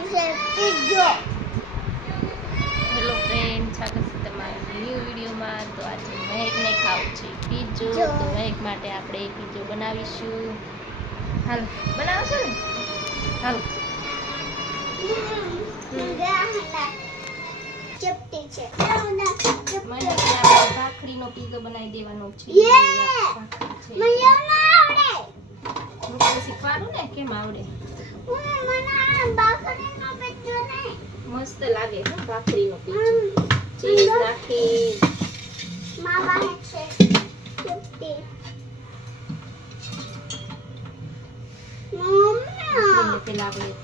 Hello friend સ્વાગત છે તમારા ન્યૂ વિડીયોમાં તો આજે મહેકને ખાવું છે પીજો તો મહેક માટે આપણે પીજો બનાવીશું. હાલ બનાવશો ને? હાલ. ભાખરીનો પીઝો બનાવી દેવાનો છે. હું શીખવાડું ને? કેમ આવડે મને મને બાકરીનો પીજો નહીં મસ્ત લાગે હો ભાખરીનો પીજો ચીઝ નાખી. મામા છે ચપટી મમ્મી ભાખરીને પેલા આપણે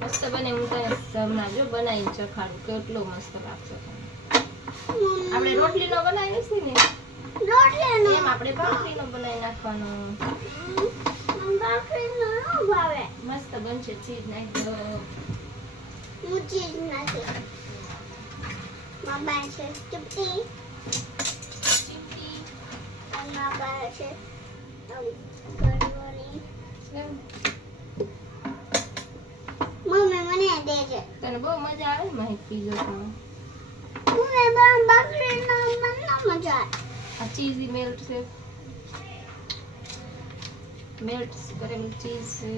મસ્ત બને હું તને હમણાં જો બનાવીને ચખાડું. કેટલો મસ્ત લાગશે. આપણે રોટલીનો બનાવીએ છીએ ને? રોટલીનો. એમ આપણે ભાખરીનો બનાવી નાખવાનો. મસ્ત બનશે નાખી હું ચીજ નથી મામા છે ચપટી ચીપટી. મામા છે આમ કરવાની એમ. મમ્મી મને દેજે તને બહુ મજા આવે ને મહેક પીઝો ખાવા મમ્મી બા બાકરીનો મને મજા આ ચીઝી મેલ્ટ છે મેલ્ટ કરેલું ચીઝ છે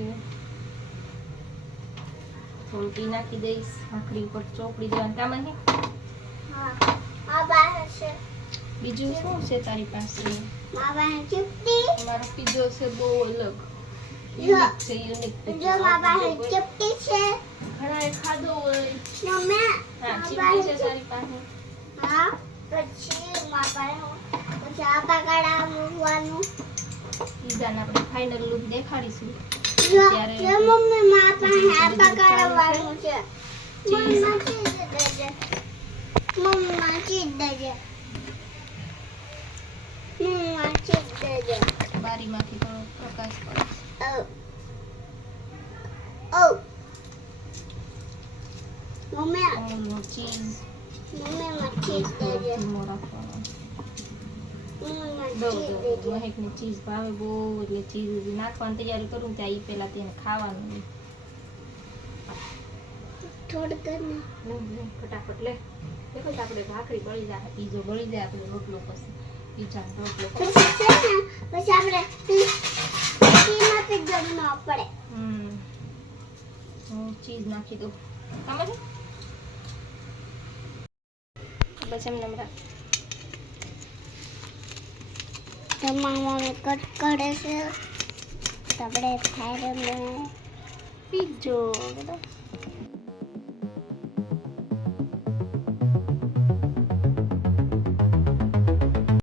થોડું ઘી નાખી દઈશ ભાખરી ઉપર ચોપડી દેવાની તામાં હે હા આ બા છે બીજું શું છે તારી પાસે મામા ચપટી મારો પીઝો છે બહુ અલગ જો. યુનિક છે યુનિક જો મામા ચપટી છે ઘણા એ ખાધો હોય મમ્મી હા મામા ચીપટી છે તારી પાસે હા પછી મામા પછી આ બગાડા મૂકવાનું પીઝાને આપણે ફાઇનલ લુક દેખાડીશું. ત્યારે મમ્મી માં પાસે આ બીજું છે. મમ્મા દેજે. મમ્મા ચીઝ દેજે. મમ્મા ચીઝ દેજે. બારીમાંથી થોડો પ્રકાશ પડે ઓ. ઓ. મમ્મી મમ્મી માં દેજે મમ્મી માં દો દેજે. મહેકને ચીઝ ભાવે બહુ એટલે ચીઝ નાખવાની તૈયારી કરું ત્યાં એ પહેલા તેને ખાવાનું થોડું કરીને લે, લે, ફટાફટ લે. દેખો આપણે ભાખરી બળી જાય પીઝો બળી જાય આપણે રોટલો પછી પીઝા રોટલો પછી ને પછી આપણે પીમાં પીઝા બનાવવો પડે. હું ચીઝ નાખી દઉં. સમજ પછી એમને એમ તમામ કટ કરે છે. આપણે થાય રમે પીજો. બધો